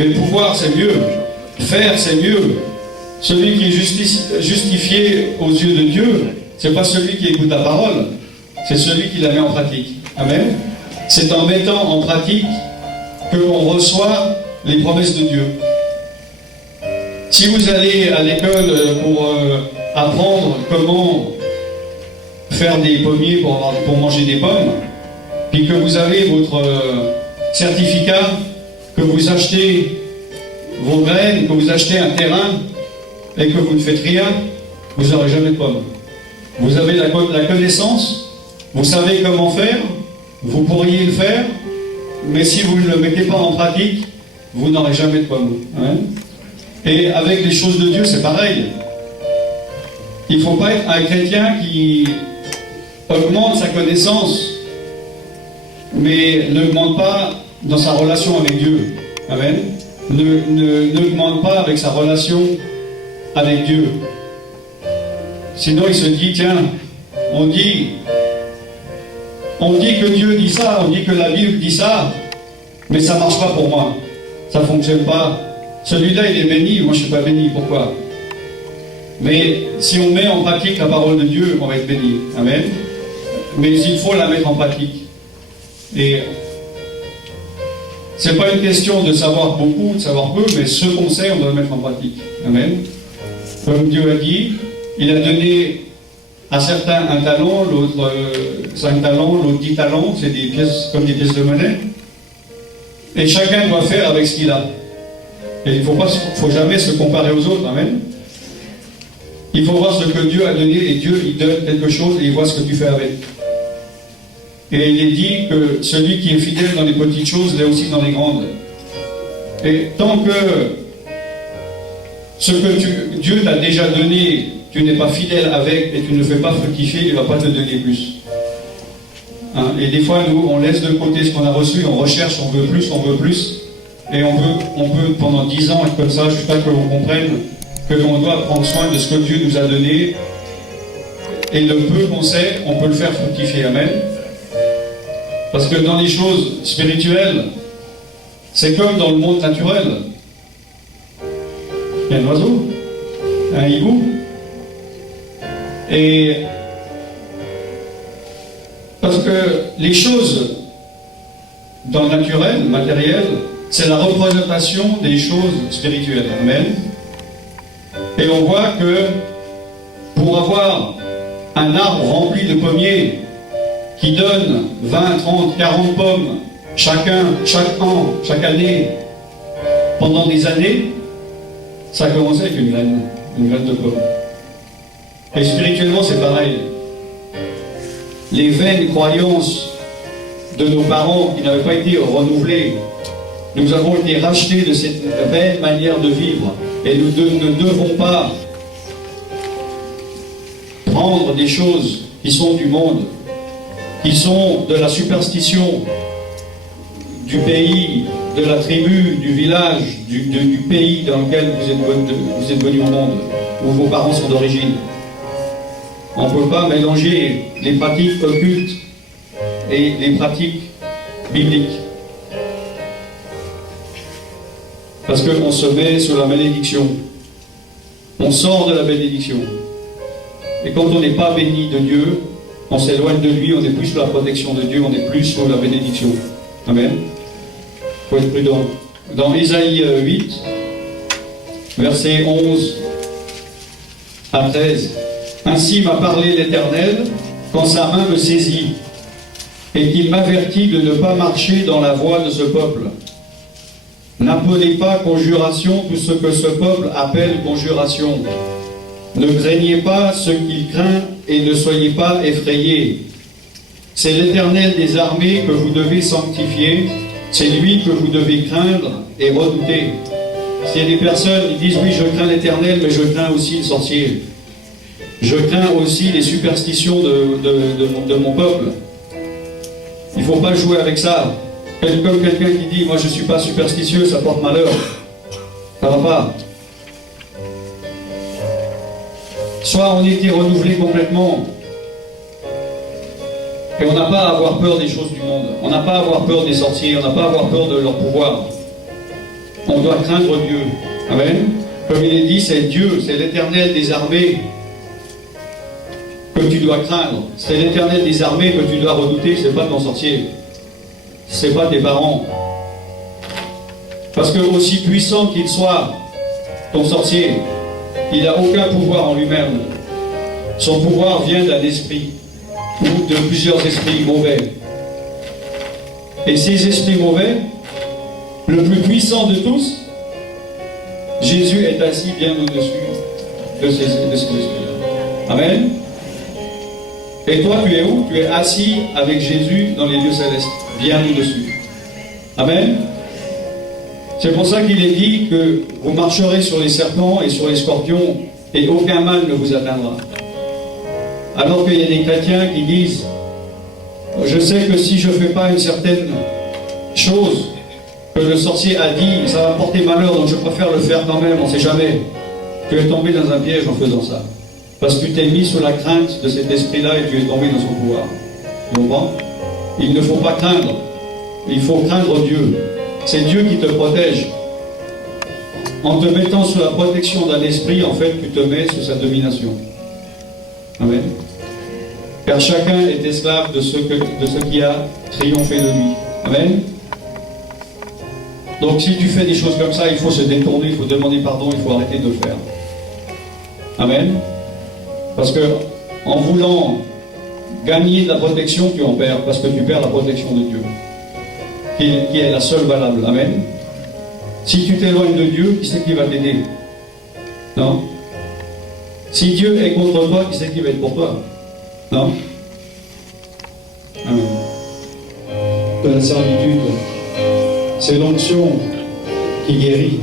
Mais pouvoir, c'est mieux. Faire, c'est mieux. Celui qui est justifié aux yeux de Dieu, c'est pas celui qui écoute la parole, c'est celui qui la met en pratique. Amen. C'est en mettant en pratique qu'on reçoit les promesses de Dieu. Si vous allez à l'école pour apprendre comment faire des pommiers pour manger des pommes, puis que vous avez votre certificat, que vous achetez vos graines, que vous achetez un terrain et que vous ne faites rien, vous n'aurez jamais de pommes. Vous avez la connaissance, vous savez comment faire, vous pourriez le faire, mais si vous ne le mettez pas en pratique, vous n'aurez jamais de pommes. Hein? Et avec les choses de Dieu, c'est pareil. Il ne faut pas être un chrétien qui augmente sa connaissance, mais n'augmente pas dans sa relation avec Dieu. Amen. N'augmente pas avec sa relation avec Dieu. Sinon, il se dit, tiens, on dit que Dieu dit ça, on dit que la Bible dit ça, mais ça ne marche pas pour moi. Ça ne fonctionne pas. Celui-là, il est béni, moi je ne suis pas béni. Pourquoi? Mais si on met en pratique la parole de Dieu, on va être béni. Amen. Mais il faut la mettre en pratique. Et c'est pas une question de savoir beaucoup, de savoir peu, mais ce qu'on sait, on doit le mettre en pratique. Amen. Comme Dieu a dit, il a donné à certains un talent, l'autre 5 talents, l'autre 10 talents, c'est des pièces comme des pièces de monnaie. Et chacun doit faire avec ce qu'il a. Et il ne faut jamais se comparer aux autres. Amen. Il faut voir ce que Dieu a donné, et Dieu, il donne quelque chose et il voit ce que tu fais avec. Et il est dit que celui qui est fidèle dans les petites choses l'est aussi dans les grandes. Et tant que ce que Dieu t'a déjà donné, tu n'es pas fidèle avec et tu ne le fais pas fructifier, il ne va pas te donner plus. Hein? Et des fois, nous, on laisse de côté ce qu'on a reçu, on recherche, on veut plus, et on peut pendant 10 ans être comme ça, jusqu'à ce que l'on comprenne que l'on doit prendre soin de ce que Dieu nous a donné, et le peu qu'on sait, on peut le faire fructifier. Amen. Parce que dans les choses spirituelles, c'est comme dans le monde naturel. Il y a un oiseau, un hibou, et parce que les choses dans le naturel, matériel, c'est la représentation des choses spirituelles. Amen. Et on voit que pour avoir un arbre rempli de pommiers qui donne 20, 30, 40 pommes chaque an, chaque année, pendant des années, ça a commencé avec une graine de pomme. Et spirituellement, c'est pareil. Les vaines croyances de nos parents qui n'avaient pas été renouvelées, nous avons été rachetés de cette vaine manière de vivre. Et nous ne devons pas prendre des choses qui sont du monde, qui sont de la superstition du pays, de la tribu, du village, du pays dans lequel vous êtes venus au monde, où vos parents sont d'origine. On ne peut pas mélanger les pratiques occultes et les pratiques bibliques. Parce qu'on se met sous la malédiction. On sort de la bénédiction. Et quand on n'est pas béni de Dieu, on s'éloigne de lui, on n'est plus sous la protection de Dieu, on n'est plus sous la bénédiction. Amen. Il faut être prudent. Dans Ésaïe 8, versets 11 à 13, « Ainsi m'a parlé l'Éternel, quand sa main me saisit, et qu'il m'avertit de ne pas marcher dans la voie de ce peuple. N'appelez pas conjuration tout ce que ce peuple appelle conjuration. Ne craignez pas ce qu'il craint et ne soyez pas effrayés. C'est l'Éternel des armées que vous devez sanctifier, c'est lui que vous devez craindre et redouter. » S'il y a des personnes qui disent « Oui, je crains l'Éternel, mais je crains aussi le sorcier. Je crains aussi les superstitions de mon peuple. » Il ne faut pas jouer avec ça. Comme quelqu'un qui dit « Moi, je ne suis pas superstitieux, ça porte malheur. » Ça ne va pas. Soit on était renouvelé complètement, et on n'a pas à avoir peur des choses du monde. On n'a pas à avoir peur des sorciers, on n'a pas à avoir peur de leur pouvoir. On doit craindre Dieu. Amen. Comme il est dit, c'est Dieu, c'est l'Éternel des armées que tu dois craindre. C'est l'Éternel des armées que tu dois redouter, c'est pas ton sorcier. C'est pas tes parents. Parce que aussi puissant qu'il soit, ton sorcier, il n'a aucun pouvoir en lui-même. Son pouvoir vient d'un esprit, ou de plusieurs esprits mauvais. Et ces esprits mauvais, le plus puissant de tous, Jésus est assis bien au-dessus de ces esprits-là. Amen. Et toi, tu es où? Tu es assis avec Jésus dans les lieux célestes, bien au-dessus. Amen. C'est pour ça qu'il est dit que vous marcherez sur les serpents et sur les scorpions et aucun mal ne vous atteindra. Alors qu'il y a des chrétiens qui disent, je sais que si je ne fais pas une certaine chose que le sorcier a dit, ça va porter malheur, donc je préfère le faire quand même, on ne sait jamais. Tu es tombé dans un piège en faisant ça. Parce que tu t'es mis sous la crainte de cet esprit-là et tu es tombé dans son pouvoir. Tu comprends? Il ne faut pas craindre. Il faut craindre Dieu. C'est Dieu qui te protège. En te mettant sous la protection d'un esprit, en fait, tu te mets sous sa domination. Amen. Car chacun est esclave de ce qui a triomphé de lui. Amen. Donc si tu fais des choses comme ça, il faut se détourner, il faut demander pardon, il faut arrêter de le faire. Amen. Parce que en voulant gagner de la protection, tu en perds, parce que tu perds la protection de Dieu, qui est la seule valable. Amen. Si tu t'éloignes de Dieu, qui c'est qui va t'aider? Non. Si Dieu est contre toi, qui c'est qui va être pour toi? Non. Amen. De la servitude, c'est l'onction qui guérit.